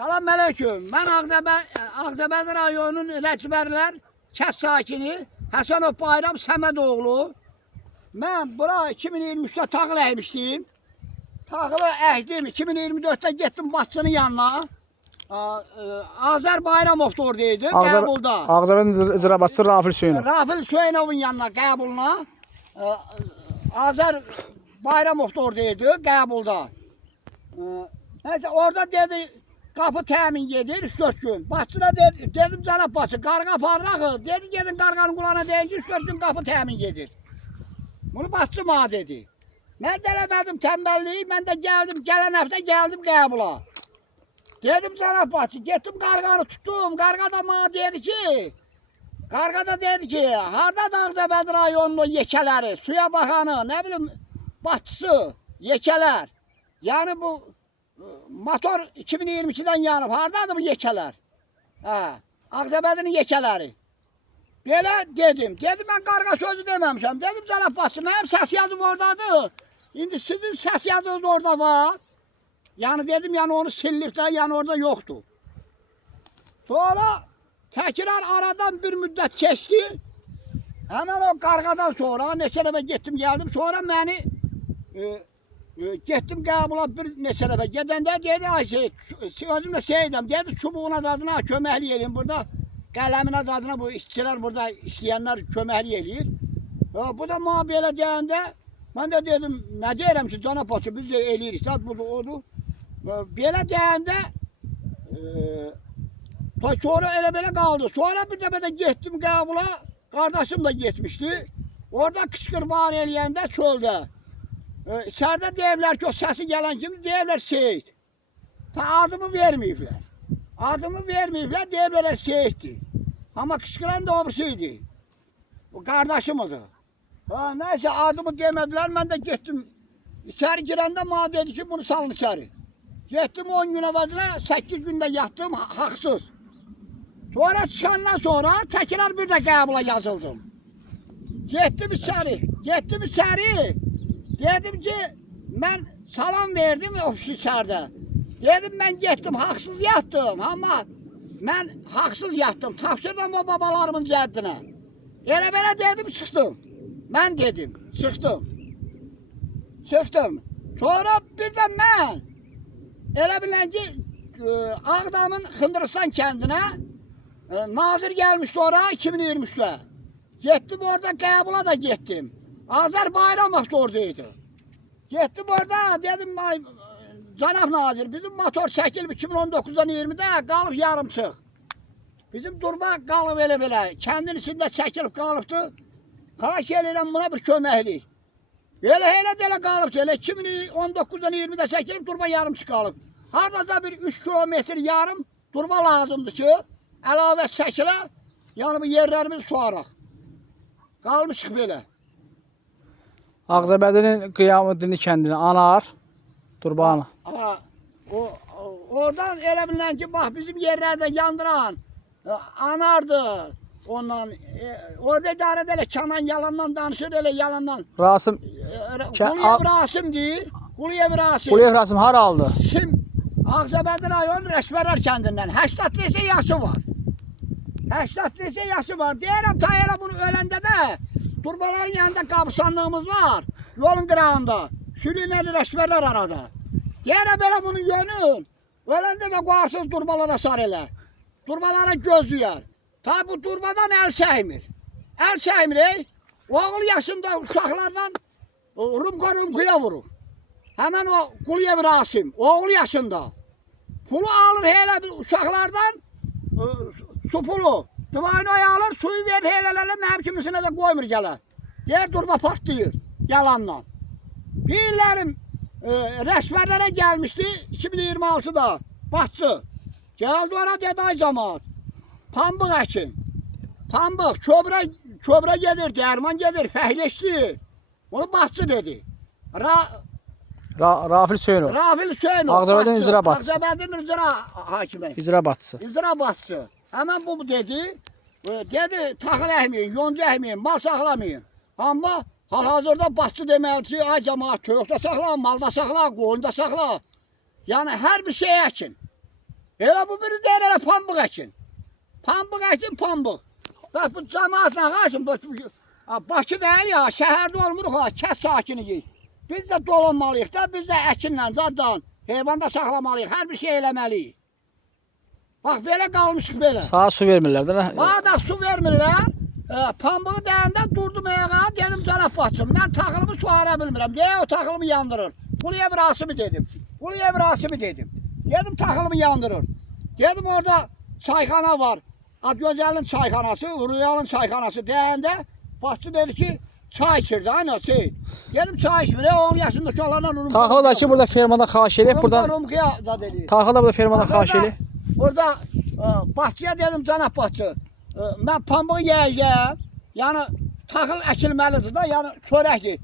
Salam aleyküm. Mən Ağdabəd rayonunun Rəcbərlər kənd sakini Həsənov Bayram Səmədoğlu. Mən bura 2023'də taxıl əkmişdim. Taxılı əkdim. 2024'də getdim Bakının yanına. Azər Bayramov'da oradaydı, qəbulda. Ağdabədin icra başçısı Rafil Hüseynov. Rafil Hüseynov'un yanına qəbuluna. Azər Bayramov'da oradaydı, qəbulda. Neyse orada dedi kapı təmin gedir 3-4 gün. Başçına dedim cənab başçı qarğa aparıraq. Dedi gedin qarğanın qulağına deyin ki 3-4 gün kapı təmin gedir. Bunu başçı bana dedi. Mən də eləmədim tənbəlliyi, mən də gəldim, gələn həftə gəldim qəbula. Dedim cənab başçı, getdim qarğanı tuttum. Qarğa da bana dedi ki, harda Ağdabəd rayonunun yekələri, suya baxanı, nə bilim başçısı, yekələr. Yani bu motor 2022'den yanıb. Hardadır bu yekələr? Ağdabədinin yekələri. Belə dedim. Dedim mən qarğa sözü deməmişəm. Dedim cənab başçı, mənim səs yazım oradadır. İndi sizin səs yazınız orada var. Yani dedim yani onu silip de yani orada yoktu. Sonra tekrar aradan bir müddet geçti. Hemen o qarğadan sonra neçə dəfə getdim geldim. Sonra beni getdim qəbula bir neçə dəfə. Gedəndə dedi ay özüm də deyirəm. Dedi çubuğuna dadına köməklik edin burada. Qələminə dadına bu işçilər burada işləyənlər köməklik eləyir. Bu da mənə belə deyəndə mən də dedim nə deyirəm ki cənab başçı biz də eləyirik. Burada odur. Belə deyəndə sonra elə belə qaldı. Sonra bir dəfə də getdim qəbula. Qardaşım da getmişdi. Orada qışqırmaq eləyəndə çöldə. İçeride deyirlər ki o səsi gələn kimi deyirlər Seyid. Adımı verməyiblər. Adımı verməyiblər deyirlər Seyiddir. Ama qışqıran da obrisiydi. Bu qardaşımıdır. Neyse adımı demədilər. Mən də getdim. İçeri girəndə bana dedi ki bunu salın içeri. Getdim 10 gün əvvəzinə 8 gündə yatdım haqsız. Sonra çıxandan sonra tekrar bir də qəbula yazıldım. Getdim içeri. Dedim ki ben salam verdim ofis içeride. Dedim ben gittim haksız yattım ama ben haksız yattım. Tapşırdım o babalarımın cəddinə. Elə belə dedim çıktım. Ben dedim çıktım. Sonra bir de ben elə bilən ki Ağdamın Xındırıstan kəndinə nazir gelmişti oraya 2023'də. Gittim orada qəbula da gittim. Azər Bayramov da oradaydı. Gittim orada dedim cənab nazir bizim motor çəkilib 2019'dan 20'də qalıb yarımçıq. Bizim durma qalıb elə. Kəndin içində çəkilib qalıbdı. Xahiş edirəm buna bir köməklik. Elə qalıbdı. Elə 2019'dan 20'də çəkilib durma yarımçıq qalıb. Hardasa bir 3 kilometr yarım durma lazımdır ki əlavə çəkilə. Yəni bu yerlərimiz suaraq. Qalmışıq belə. Ağdabədinin Qiyamətdin kəndini anar, Durbanı. Oradan elə bilən ki bax bizim yerlərdə yandıran anardı. Ondan orada idarədə elə Kənan yalandan danışır elə yalandan. Rasim Quliyev Rasim deyir. Quliyev Rasim hara aldı? Ağdabəd rayon Rəşvərlər kəndindən 83 yaşı var. 83 yaşı var. Deyirəm ta elə bunu öləndə də turbaların yanında qabısanlığımız var. Yolun qırağında. Sülünəli Rəşvərlər arada. Deyirəm belə bunun yönü. Öləndə də qoyarsız turbalara sar elə. Turbalara gözləyər. Ta bu turbadan əl çəkmir. Əl çəkmir. Oğul yaşında uşaqlardan rumqa vurur. Həmən o Quliyev Rasim. Oğul yaşında. Pulu alır elə bir uşaqlardan. Su pulu. Dıvaynoyu alır, suyu verir heylələrlə mənim kimisine de koymur gələ. Deyir durma partlayır yalanla. Birlərim Rəşvərlərə gelmişti 2026'da. Başçı. Geldi oraya dedi ay cemaat. Pambıq əkin. Pambıq, köbrə gedir, dərman gedir, fəhləşdir. Onu başçı dedi. Rafil Hüseynov. Ağdabədin icra başçısı. Ağdabədin icra hakimi. İcra başçısı. İcra başçısı. Hemen bu dedi. Dedi taxıl əkməyin, yonca əkməyin, mal saxlamayın. Amma hal-hazırda başçı deməli ki, ay cemaat tövəkdə saxla, malda saxla, qoyunda saxla. Yəni hər bir şey əkin. Elə bu biri deyir elə pambıq əkin. Pambıq əkin, pambıq. Bax bu cəmaatla qarşım, Bakı deyil ya, şəhərdə olmuruq ha, kəs sakiniyik. Biz də dolanmalıyıq da, biz də əkinlə, zaddan, heyvanda saxlamalıyıq, hər bir şey eləməliyik. Bax belə qalmışıq belə. Sağa su vermirlər də. Bana da su vermirlər. Pambığı deyəndə durdum ayağa, dedim cənab başçım, mən taxılımı suara bilmirəm. Deyə o taxılımı yandırır. Quluyev Rasimi dedim. Quluyev Rasimi dedim. Dedim taxılımı yandırır. Dedim orada çayxana var. Adgözəlin çayxanası, Uruyalın çayxanası deyəndə başçı dedi ki, çay içirdi, aynı şey. Dedim çay içmir, 10 yaşında uşaqlarla Urumqiya. Taxılı da ki burada fermadan xahiş edib buradan. Urumqiya da dedi. Taxılı da burada fermadan xahiş edib. Burada başçıya dedim cənab başçı, mən pambığı yiyəcəm, yəni taxıl əkilməlidir da, yəni çörəkdir.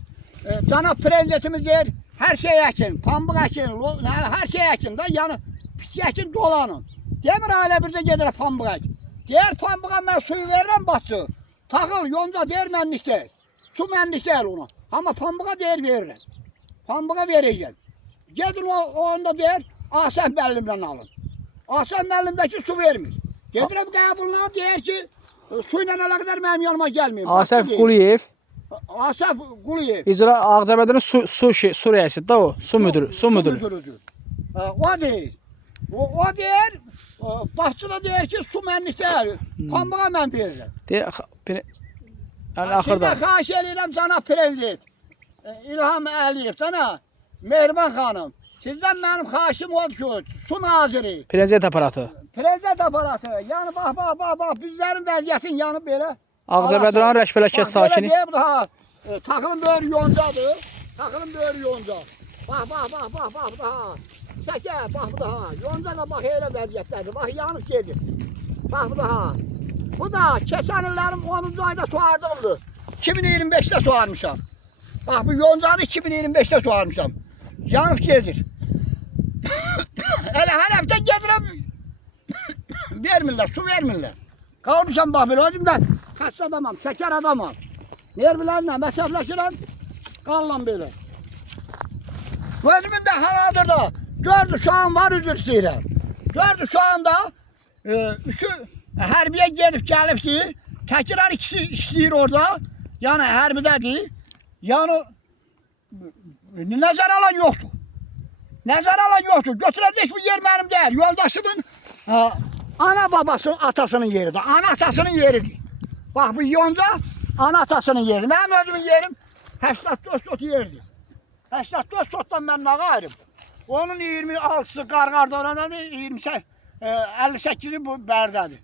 Cənab prezidentimiz deyir, hər şey əkin, pambıq əkin, hər şey əkin də, yəni bitki əkin dolanın. Demir ailə bircə gedir pambıq əkin. Deyir pambığa mən suyu verirəm başçı, taxıl yonca deyir mənlik deyil, su mənlik deyil ona. Amma pambığa deyir verirəm, pambığa verəcəm. Gedin o onda deyir, Asən müəllimlə alın. Asən müəllimdəki su vermir. Gedirəm qəbuluna deyir ki, su ilə əlaqədar mənim yanıma gəlməyin. Asəf Quliyev. Asəf Quliyev. İcra Ağcabədinin su rəisidir da o, su müdürü. Müdürüdür. O deyir. O deyir, başçı da deyir ki, su mənlik deyir. Pambığa mən verirəm. Deyir, yəni axırda. Sizə xahiş edirəm cənab prezident, İlham Əliyev, cənab Mehriban xanım. Sizdən mənim xahişim odur ki, su naziri. Prezident aparatı. Prezident aparatı. Yəni bax, bizlərin vəziyyətin yanıb belə. Ağcabədiran Rəşbələkət sakini. Bax, belə deyib daha, taxılın böyrü yoncadır. Taxılın böyrü yonca. Bax, daha. Çəkə, bax bu daha. Yonca da bax elə vəziyyətdədir. Bax, yanıb gedir. Bax bu daha. Bu da keçən illərim 10-cu ayda suardımdır. 2025-də suarmışam. Bax, bu yoncanı 2025-də suarmışam. Yanıb gedir. Elə hər həftə gedirəm, vermirlər, su vermirlər. Qalmışam bax belə, özüm də xəstə adamam, şəkər adamam. Nervlərlə məsəfləşirəm, qallam belə. Özümün də hal-hazırda 4 uşağım var, üzr istəyirəm. 4 uşağım da, üçü hərbiyə gedib gəlibdir, təkrar ikisi işləyir orada, yəni hərbidədir. Yəni, nəzər alan yoxdur. Nəzər alan yoxdur. Götürəcək bu yer mənim deyil. Yoldaşımın ana babasının atasının yeridir. Ana atasının yeridir. Bax bu yonca ana atasının yeridir. Mənim özümün yerim 84 sot yeridir. 84 sotdan mən nə qayırım? Onun 26'sı qarqarda oradadır, 58'i bu bərdədir.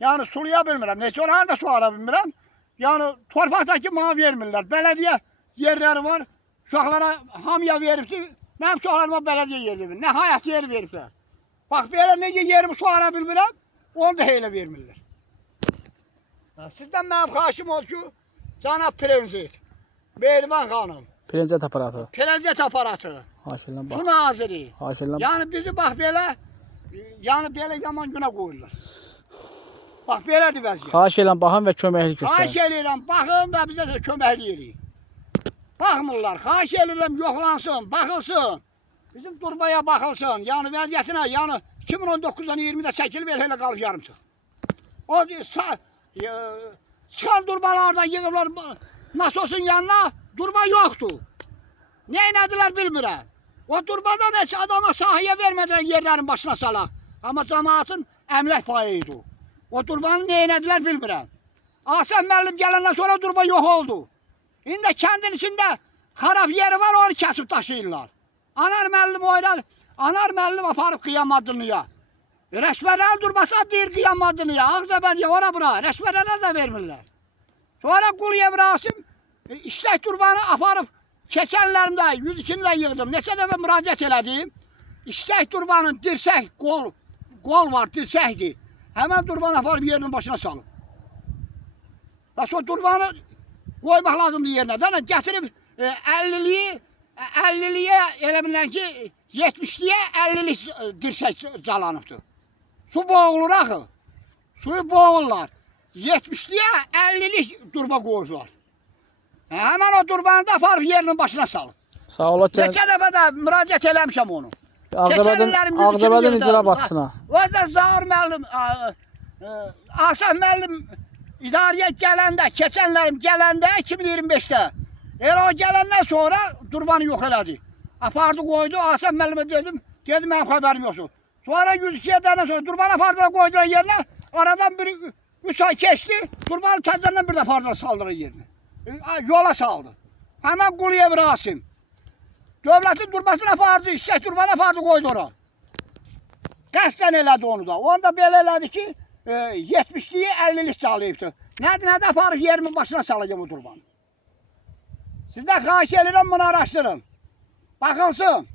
Yəni sulaya bilmirəm. Neçə oranı da suara bilmirəm. Yəni torpaqdakı mənə vermirlər. Bələdiyyə yerləri var. Uşaqlara hamıya veribdir. Mənim uşaqlarıma bələdiyyə yeri verir. Nəhayət yer veriblər. Bax belə necə yerimi suara bilmirəm, onu da elə vermirlər. Sizdən mənim xahişim olsun ki, cənab prezident, Mehriban xanım, Prezident aparatı. prezident aparatı, Haşilən bax. su naziri. Haşilən. Yəni bizi bax belə, yəni belə yaman günə qoyurlar. Bax belədir vəziyyət. Xahiş edirəm baxın və köməklik Xahiş göstərin. edirəm, baxın və bizə də köməklik eləyin. Baxmırlar, xahiş edirəm yoxlansın, baxılsın. Bizim turbaya baxılsın, yəni vəziyyətinə, yəni 2019-dan 20-də çəkilib elə qalıb yarımçıq. O çıxan turbalarda yığıblar nasosun yanına, turba yoxdur. Nə edilər bilmirəm. O turbadan heç adama sahiyə vermədilər yerlərin başına salaq. Amma cəmaatın əmlək payı idi. O turbanı nə edilər bilmirəm. Asən müəllim gələndən sonra turba yox oldu. İndi kəndin içində xarab yeri var, onu kəsib daşıyırlar. Anar müəllim aparıb Qiyamadınlıya. Rəşvərənin turbası deyir Qiyamadınlıya, Ağcabədiyə, ora bura. Rəşvərələr də vermirlər. Sonra Quliyev Rasim işlək turbanı aparıb keçənlərində 102-ni də yığdım. Neçə dəfə müraciət elədim. İşlək turbanın dirsək, qol var, dirsəkdir. Həmən turbanı aparıb yerinin başına salıb. Və o turbanı qoymaq lazımdır yerinə. Dənə gətirib 50'liyə elə bilən ki 70'liyə 50'lik dirsək calanıbdır. Su boğulur axı. Suyu boğurlar. 70'liyə 50'lik turba qoyurlar. Həmən o turbanı da aparıb yerinin başına salıb. Sağ ol. Neçə dəfə də müraciət eləmişəm onu. Ağcabədən icra başçısına. O da Zahir müəllim, Asaf müəllim idarəyə gələndə, keçənlərim gələndə 2025-də. Elə o gələndən sonra Durbanı yox elədi. Apardı qoydu, Asaf müəllimə dedim mənim xəbərim yoxdur. Sonra 102 edəndən sonra Durbanı apardılar qoydular yerinə. Aradan 3 ay keçdi, Durbanı təzədən bir də apardılar saldılar yerinə. Yola saldı. Həmən Quliyev Rasim. Dövlətin Durbasını apardı, İşçək Durbanı apardı qoydu ora. Qəsdən elədi onu da. Onu da belə elədi ki, 70'liyi 50'lik çalıyıbdı. Nədir aparıb yerimin başına salacağım o Durbanı. Sizdən xahiş edirəm bunu araşdırın. Baxılsın.